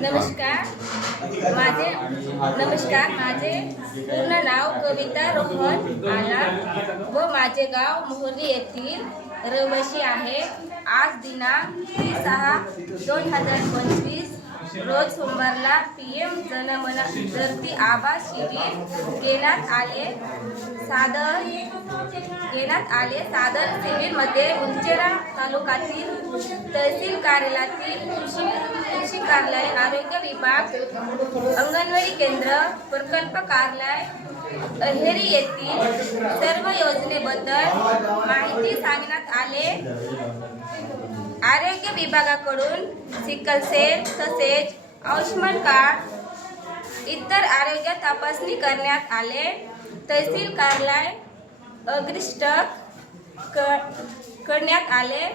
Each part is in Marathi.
नमस्कार माझे पूर्ण नाव कविता रोहन आला व माझे गाव मोहरी येथील रहिवासी आहे। आज दिनांक 30/6/2025 रोज सोमवारला PM जनमनधरती आवास शिबिर घेण्यात आले। सादर शिबिरमध्ये उंचेरा तालुक्यातील तहसील कार्यालयातील कृषी कार्यालय, आरोग्य विभाग, अंगणवाडी केंद्र, प्रकल्प कार्यालय, अहेरी येथील सर्व योजनेबद्दल माहिती सांगण्यात आले। आरोग्य विभागाकडून सिकल सेल तसेच आयुष्मान कार्ड इतर आरोग्य तपासणी करण्यात आले। तहसील कार्यालय अग्रिष्ट करण्यात आले।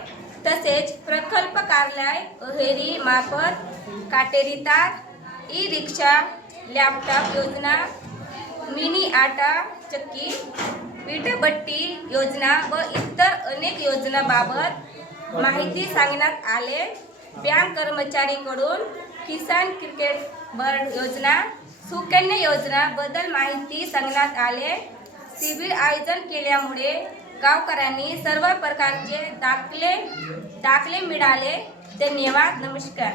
तसेच प्रकल्प कार्यालय अहेरी मार्फत काटेरी तार, ई-रिक्षा, लॅपटॉप योजना, मिनी आटा चक्की, वीटभट्टी योजना व इतर अनेक योजनांबाबत माहिती सांगण्यात आले। बँक कर्मचारीकडून किसान क्रेडिट कार्ड योजना, सुकन्या योजना बद्दल माहिती सांगण्यात आले। शिबिर आयोजन केल्यामुळे गावकऱ्यांनी सर्व प्रकारचे दाखले मिळाले। धन्यवाद। नमस्कार।